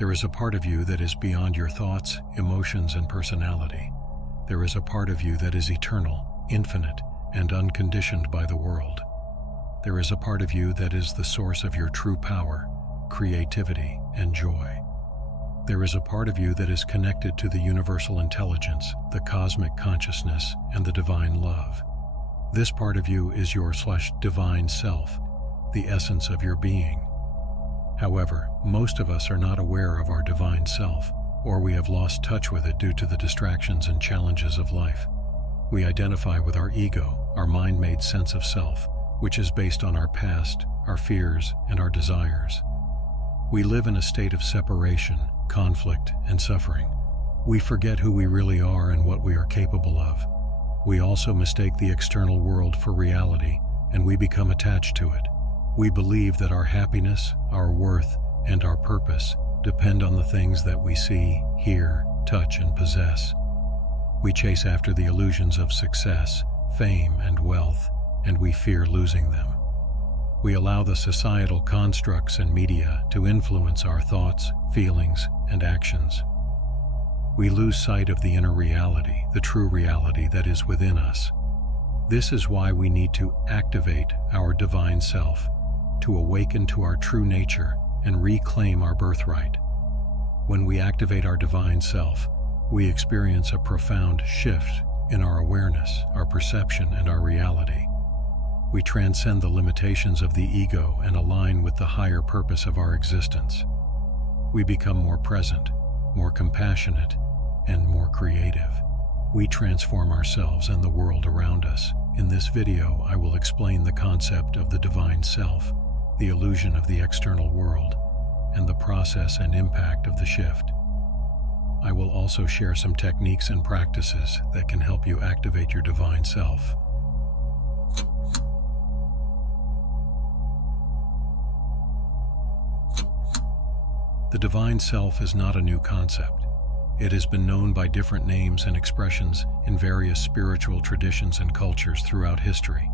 There is a part of you that is beyond your thoughts, emotions, and personality. There is a part of you that is eternal, infinite, and unconditioned by the world. There is a part of you that is the source of your true power, creativity, and joy. There is a part of you that is connected to the universal intelligence, the cosmic consciousness, and the divine love. This part of you is your divine self, the essence of your being. However, most of us are not aware of our divine self, or we have lost touch with it due to the distractions and challenges of life. We identify with our ego, our mind-made sense of self, which is based on our past, our fears, and our desires. We live in a state of separation, conflict, and suffering. We forget who we really are and what we are capable of. We also mistake the external world for reality, and we become attached to it. We believe that our happiness, our worth, and our purpose depend on the things that we see, hear, touch, and possess. We chase after the illusions of success, fame, and wealth, and we fear losing them. We allow the societal constructs and media to influence our thoughts, feelings, and actions. We lose sight of the inner reality, the true reality that is within us. This is why we need to activate our divine self, to awaken to our true nature and reclaim our birthright. When we activate our divine self, we experience a profound shift in our awareness, our perception, and our reality. We transcend the limitations of the ego and align with the higher purpose of our existence. We become more present, more compassionate, and more creative. We transform ourselves and the world around us. In this video, I will explain the concept of the divine self, the illusion of the external world, and the process and impact of the shift. I will also share some techniques and practices that can help you activate your divine self. The divine self is not a new concept. It has been known by different names and expressions in various spiritual traditions and cultures throughout history.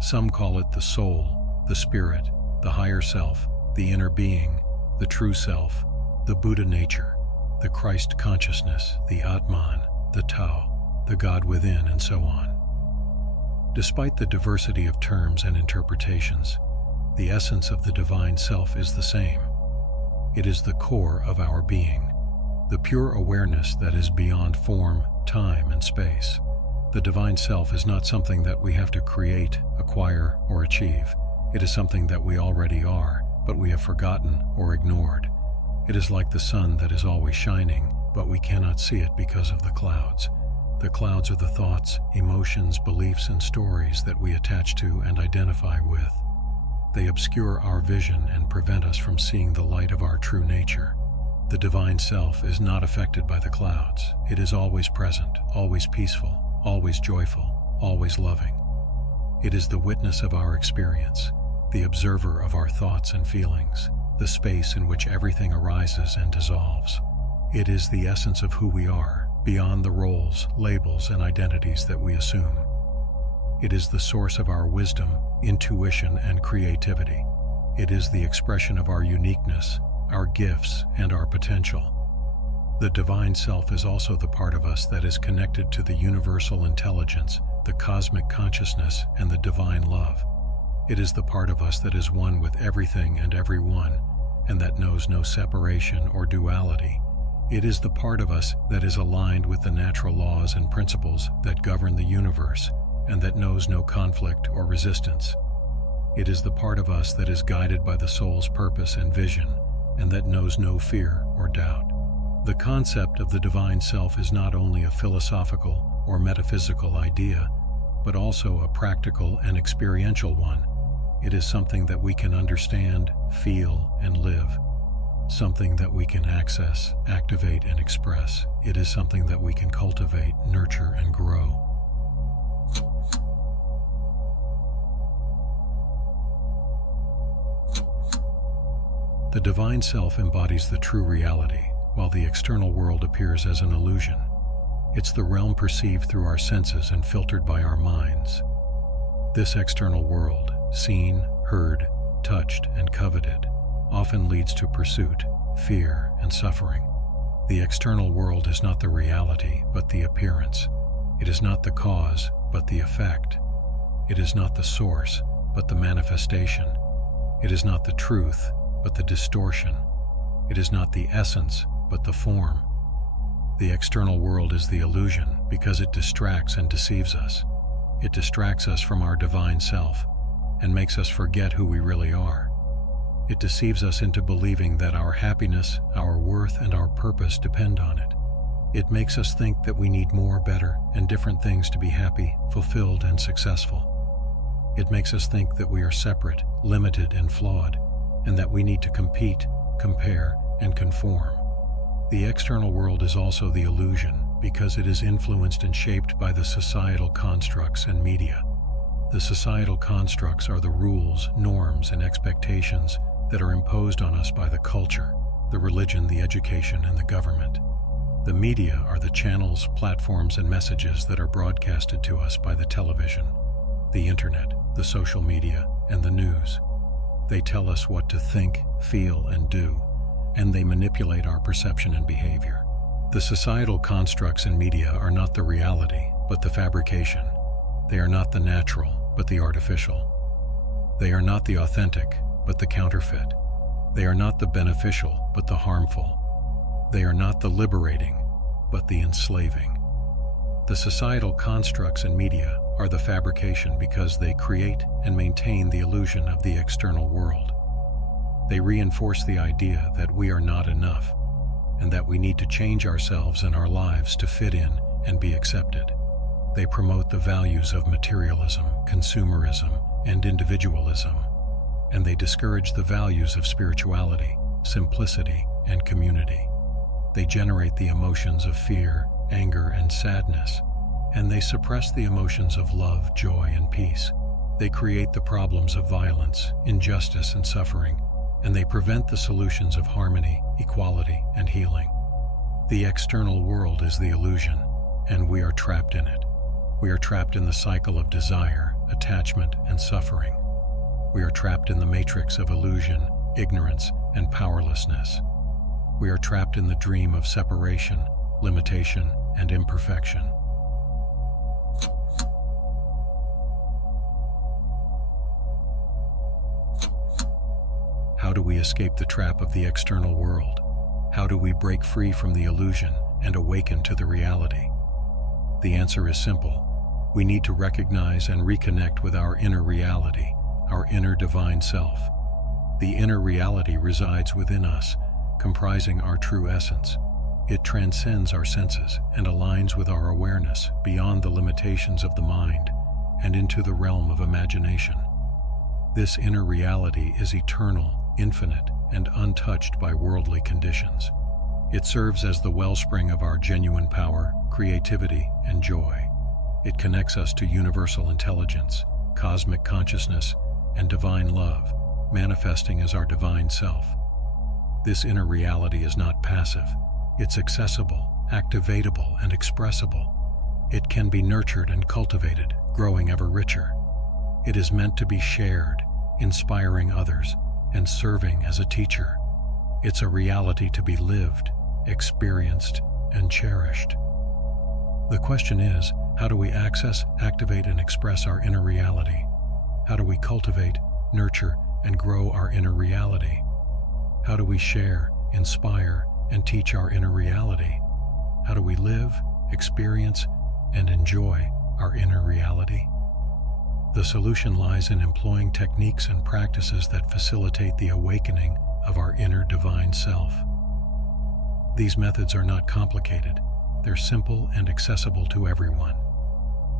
Some call it the soul, the spirit, the higher self, the inner being, the true self, the Buddha nature, the Christ consciousness, the Atman, the Tao, the God within, and so on. Despite the diversity of terms and interpretations, the essence of the divine self is the same. It is the core of our being, the pure awareness that is beyond form, time, and space. The divine self is not something that we have to create, acquire, or achieve. It is something that we already are, but we have forgotten or ignored. It is like the sun that is always shining, but we cannot see it because of the clouds. The clouds are the thoughts, emotions, beliefs, and stories that we attach to and identify with. They obscure our vision and prevent us from seeing the light of our true nature. The divine self is not affected by the clouds. It is always present, always peaceful, always joyful, always loving. It is the witness of our experience, the observer of our thoughts and feelings, the space in which everything arises and dissolves. It is the essence of who we are, beyond the roles, labels, and identities that we assume. It is the source of our wisdom, intuition, and creativity. It is the expression of our uniqueness, our gifts, and our potential. The divine self is also the part of us that is connected to the universal intelligence, the cosmic consciousness, and the divine love. It is the part of us that is one with everything and everyone, and that knows no separation or duality. It is the part of us that is aligned with the natural laws and principles that govern the universe, and that knows no conflict or resistance. It is the part of us that is guided by the soul's purpose and vision, and that knows no fear or doubt. The concept of the divine self is not only a philosophical or metaphysical idea, but also a practical and experiential one. It is something that we can understand, feel, and live. Something that we can access, activate, and express. It is something that we can cultivate, nurture, and grow. The divine self embodies the true reality, while the external world appears as an illusion. It's the realm perceived through our senses and filtered by our minds. This external world, seen, heard, touched, and coveted, often leads to pursuit, fear, and suffering. The external world is not the reality, but the appearance. It is not the cause, but the effect. It is not the source, but the manifestation. It is not the truth, but the distortion. It is not the essence, but the form. The external world is the illusion because it distracts and deceives us. It distracts us from our divine self and makes us forget who we really are. It deceives us into believing that our happiness, our worth, and our purpose depend on it. It makes us think that we need more, better, and different things to be happy, fulfilled, and successful. It makes us think that we are separate, limited, and flawed, and that we need to compete, compare, and conform. The external world is also the illusion because it is influenced and shaped by the societal constructs and media. The societal constructs are the rules, norms, and expectations that are imposed on us by the culture, the religion, the education, and the government. The media are the channels, platforms, and messages that are broadcasted to us by the television, the internet, the social media, and the news. They tell us what to think, feel, and do, and they manipulate our perception and behavior. The societal constructs and media are not the reality, but the fabrication. They are not the natural, but the artificial. They are not the authentic, but the counterfeit. They are not the beneficial, but the harmful. They are not the liberating, but the enslaving. The societal constructs and media are the fabrication because they create and maintain the illusion of the external world. They reinforce the idea that we are not enough, and that we need to change ourselves and our lives to fit in and be accepted. They promote the values of materialism, consumerism, and individualism, and they discourage the values of spirituality, simplicity, and community. They generate the emotions of fear, anger, and sadness, and they suppress the emotions of love, joy, and peace. They create the problems of violence, injustice, and suffering, and they prevent the solutions of harmony, equality, and healing. The external world is the illusion, and we are trapped in it. We are trapped in the cycle of desire, attachment, and suffering. We are trapped in the matrix of illusion, ignorance, and powerlessness. We are trapped in the dream of separation, limitation, and imperfection. How do we escape the trap of the external world? How do we break free from the illusion and awaken to the reality? The answer is simple. We need to recognize and reconnect with our inner reality, our inner divine self. The inner reality resides within us, comprising our true essence. It transcends our senses and aligns with our awareness beyond the limitations of the mind and into the realm of imagination. This inner reality is eternal, infinite, and untouched by worldly conditions. It serves as the wellspring of our genuine power, creativity, and joy. It connects us to universal intelligence, cosmic consciousness, and divine love, manifesting as our divine self. This inner reality is not passive. It's accessible, activatable, and expressible. It can be nurtured and cultivated, growing ever richer. It is meant to be shared, inspiring others, and serving as a teacher. It's a reality to be lived, experienced, and cherished. The question is, how do we access, activate, and express our inner reality? How do we cultivate, nurture, and grow our inner reality? How do we share, inspire, and teach our inner reality? How do we live, experience, and enjoy our inner reality? The solution lies in employing techniques and practices that facilitate the awakening of our inner divine self. These methods are not complicated. They're simple and accessible to everyone.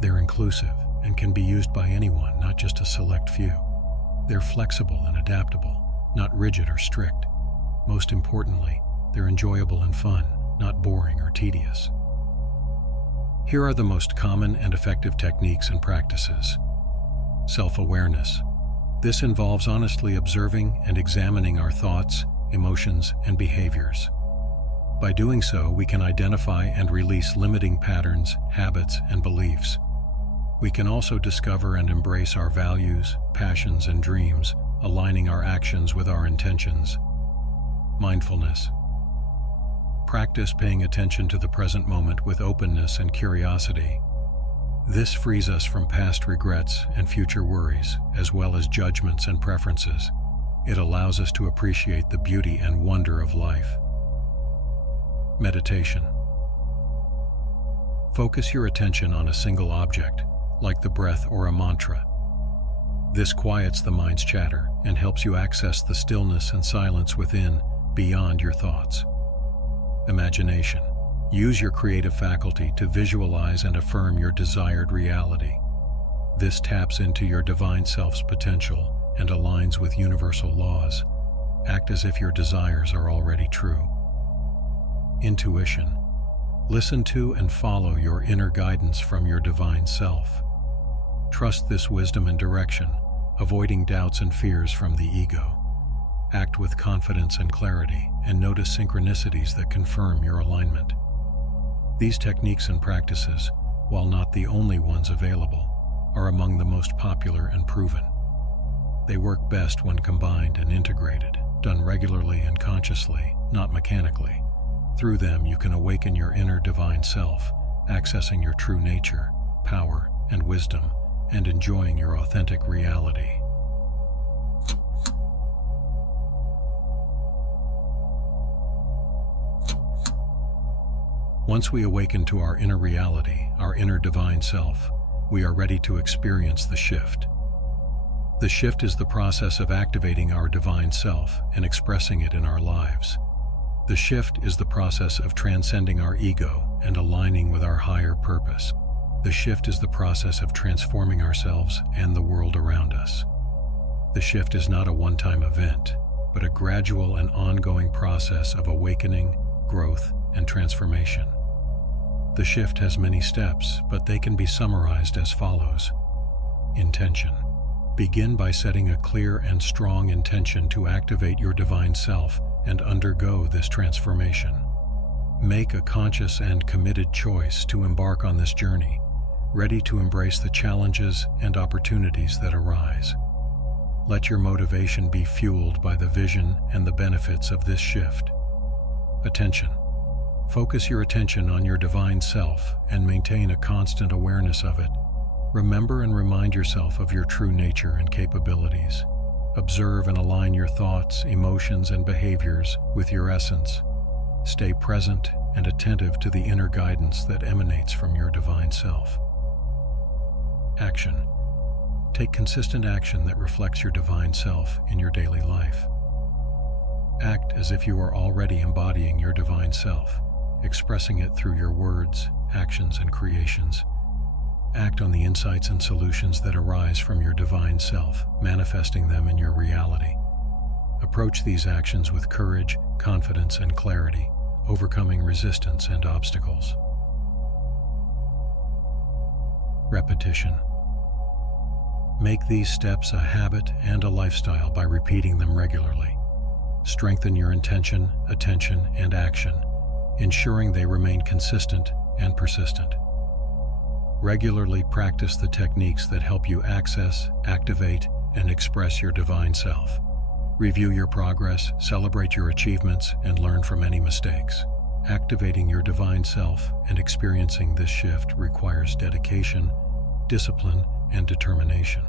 They're inclusive and can be used by anyone, not just a select few. They're flexible and adaptable, not rigid or strict. Most importantly, they're enjoyable and fun, not boring or tedious. Here are the most common and effective techniques and practices. Self-awareness. This involves honestly observing and examining our thoughts, emotions, and behaviors. By doing so, we can identify and release limiting patterns, habits, and beliefs. We can also discover and embrace our values, passions, and dreams, aligning our actions with our intentions. Mindfulness. Practice paying attention to the present moment with openness and curiosity. This frees us from past regrets and future worries, as well as judgments and preferences. It allows us to appreciate the beauty and wonder of life. Meditation. Focus your attention on a single object, like the breath or a mantra. This quiets the mind's chatter and helps you access the stillness and silence within, beyond your thoughts. Imagination. Use your creative faculty to visualize and affirm your desired reality. This taps into your divine self's potential and aligns with universal laws. Act as if your desires are already true. Intuition. Listen to and follow your inner guidance from your divine self. Trust this wisdom and direction, avoiding doubts and fears from the ego. Act with confidence and clarity, and notice synchronicities that confirm your alignment. These techniques and practices, while not the only ones available, are among the most popular and proven. They work best when combined and integrated, done regularly and consciously, not mechanically. Through them, you can awaken your inner divine self, accessing your true nature, power, and wisdom, and enjoying your authentic reality. Once we awaken to our inner reality, our inner divine self, we are ready to experience the shift. The shift is the process of activating our divine self and expressing it in our lives. The shift is the process of transcending our ego and aligning with our higher purpose. The shift is the process of transforming ourselves and the world around us. The shift is not a one-time event, but a gradual and ongoing process of awakening, growth, and transformation. The shift has many steps, but they can be summarized as follows. Intention. Begin by setting a clear and strong intention to activate your divine self and undergo this transformation. Make a conscious and committed choice to embark on this journey, ready to embrace the challenges and opportunities that arise. Let your motivation be fueled by the vision and the benefits of this shift. Attention. Focus your attention on your divine self and maintain a constant awareness of it. Remember and remind yourself of your true nature and capabilities. Observe and align your thoughts, emotions, and behaviors with your essence. Stay present and attentive to the inner guidance that emanates from your divine self. Action. Take consistent action that reflects your divine self in your daily life. Act as if you are already embodying your divine self, expressing it through your words, actions, and creations. Act on the insights and solutions that arise from your divine self, manifesting them in your reality. Approach these actions with courage, confidence, and clarity, overcoming resistance and obstacles. Repetition. Make these steps a habit and a lifestyle by repeating them regularly. Strengthen your intention, attention, and action, ensuring they remain consistent and persistent. Regularly practice the techniques that help you access, activate, and express your divine self. Review your progress, celebrate your achievements, and learn from any mistakes. Activating your divine self and experiencing this shift requires dedication, discipline, and determination.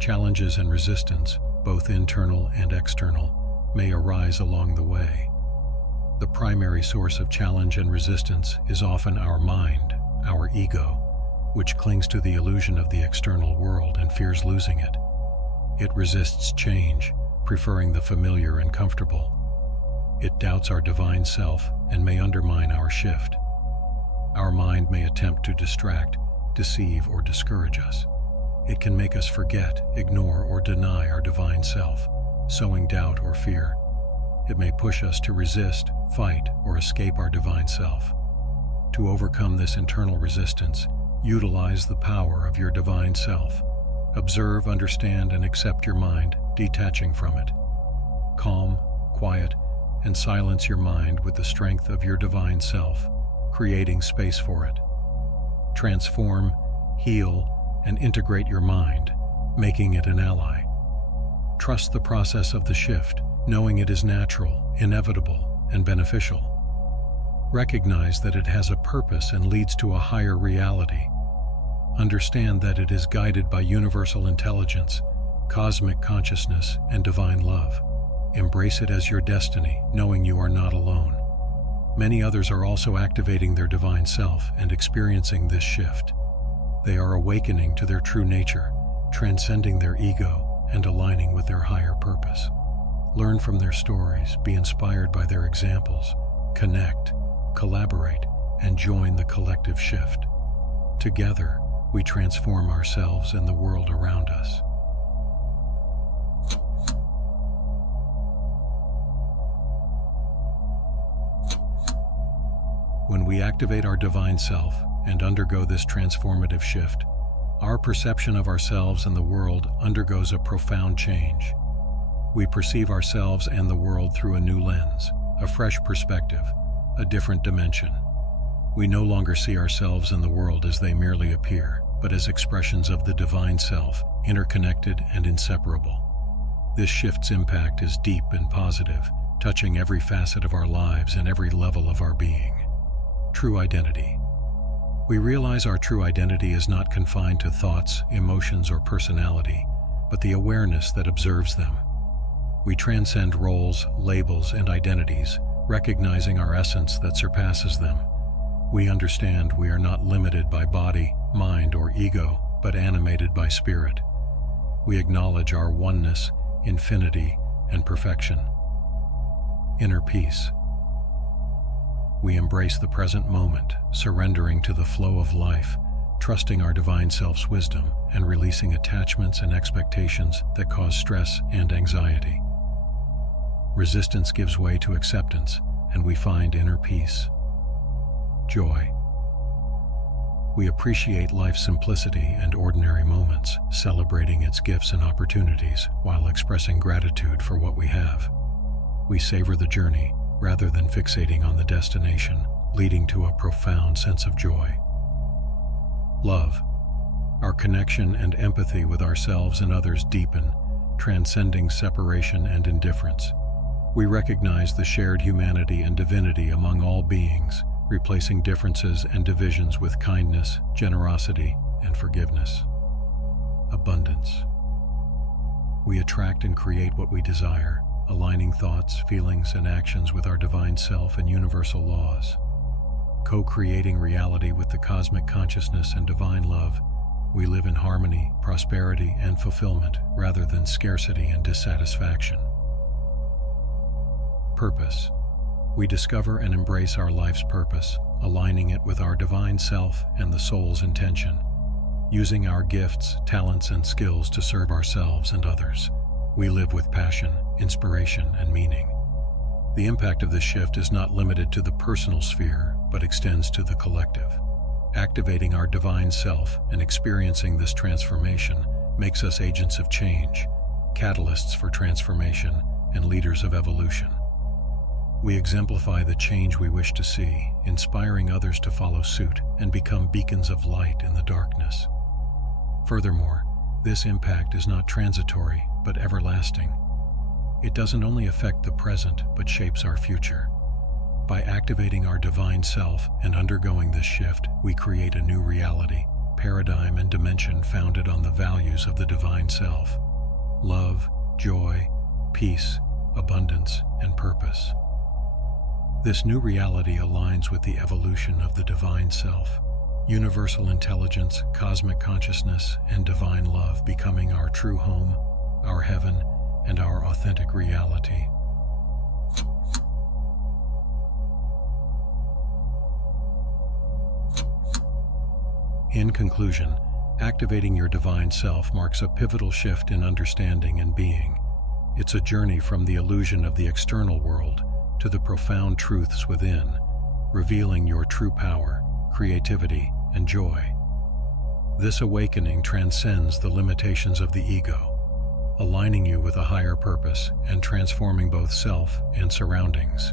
Challenges and resistance, both internal and external, may arise along the way. The primary source of challenge and resistance is often our mind, our ego, which clings to the illusion of the external world and fears losing it. It resists change, preferring the familiar and comfortable. It doubts our divine self and may undermine our shift. Our mind may attempt to distract, deceive, or discourage us. It can make us forget, ignore, or deny our divine self, sowing doubt or fear. It may push us to resist, fight, or escape our divine self. To overcome this internal resistance, utilize the power of your divine self. Observe, understand, and accept your mind, detaching from it. Calm, quiet, and silence your mind with the strength of your divine self, creating space for it. Transform, heal, and integrate your mind, making it an ally. Trust the process of the shift, knowing it is natural, inevitable, and beneficial. Recognize that it has a purpose and leads to a higher reality. Understand that it is guided by universal intelligence, cosmic consciousness, and divine love. Embrace it as your destiny, knowing you are not alone. Many others are also activating their divine self and experiencing this shift. They are awakening to their true nature, transcending their ego, and aligning with their higher purpose. Learn from their stories, be inspired by their examples, connect, collaborate, and join the collective shift. Together, we transform ourselves and the world around us. When we activate our divine self and undergo this transformative shift, our perception of ourselves and the world undergoes a profound change. We perceive ourselves and the world through a new lens, a fresh perspective, a different dimension. We no longer see ourselves and the world as they merely appear, but as expressions of the divine self, interconnected and inseparable. This shift's impact is deep and positive, touching every facet of our lives and every level of our being. True identity. We realize our true identity is not confined to thoughts, emotions, or personality, but the awareness that observes them. We transcend roles, labels, and identities, recognizing our essence that surpasses them. We understand we are not limited by body, mind, or ego, but animated by spirit. We acknowledge our oneness, infinity, and perfection. Inner peace. We embrace the present moment, surrendering to the flow of life, trusting our divine self's wisdom, and releasing attachments and expectations that cause stress and anxiety. Resistance gives way to acceptance, and we find inner peace. Joy. We appreciate life's simplicity and ordinary moments, celebrating its gifts and opportunities while expressing gratitude for what we have. We savor the journey rather than fixating on the destination, leading to a profound sense of joy. Love. Our connection and empathy with ourselves and others deepen, transcending separation and indifference. We recognize the shared humanity and divinity among all beings, replacing differences and divisions with kindness, generosity, and forgiveness. Abundance. We attract and create what we desire, aligning thoughts, feelings, and actions with our divine self and universal laws. Co-creating reality with the cosmic consciousness and divine love, we live in harmony, prosperity, and fulfillment rather than scarcity and dissatisfaction. Purpose. We discover and embrace our life's purpose, aligning it with our divine self and the soul's intention, using our gifts, talents, and skills to serve ourselves and others. We live with passion, inspiration, and meaning. The impact of this shift is not limited to the personal sphere, but extends to the collective. Activating our divine self and experiencing this transformation makes us agents of change, catalysts for transformation, and leaders of evolution. We exemplify the change we wish to see, inspiring others to follow suit and become beacons of light in the darkness. Furthermore, this impact is not transitory, but everlasting. It doesn't only affect the present, but shapes our future. By activating our divine self and undergoing this shift, we create a new reality, paradigm, and dimension founded on the values of the divine self: love, joy, peace, abundance, and purpose. This new reality aligns with the evolution of the divine self, universal intelligence, cosmic consciousness, and divine love becoming our true home, our heaven, and our authentic reality. In conclusion, activating your divine self marks a pivotal shift in understanding and being. It's a journey from the illusion of the external world to the profound truths within, revealing your true power, creativity, and joy. This awakening transcends the limitations of the ego, aligning you with a higher purpose and transforming both self and surroundings.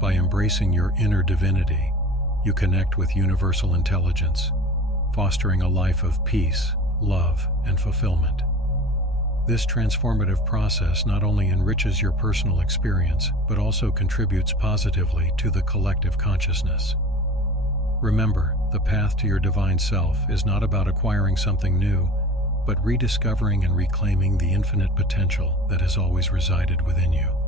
By embracing your inner divinity, you connect with universal intelligence, fostering a life of peace, love, and fulfillment. This transformative process not only enriches your personal experience, but also contributes positively to the collective consciousness. Remember, the path to your divine self is not about acquiring something new, but rediscovering and reclaiming the infinite potential that has always resided within you.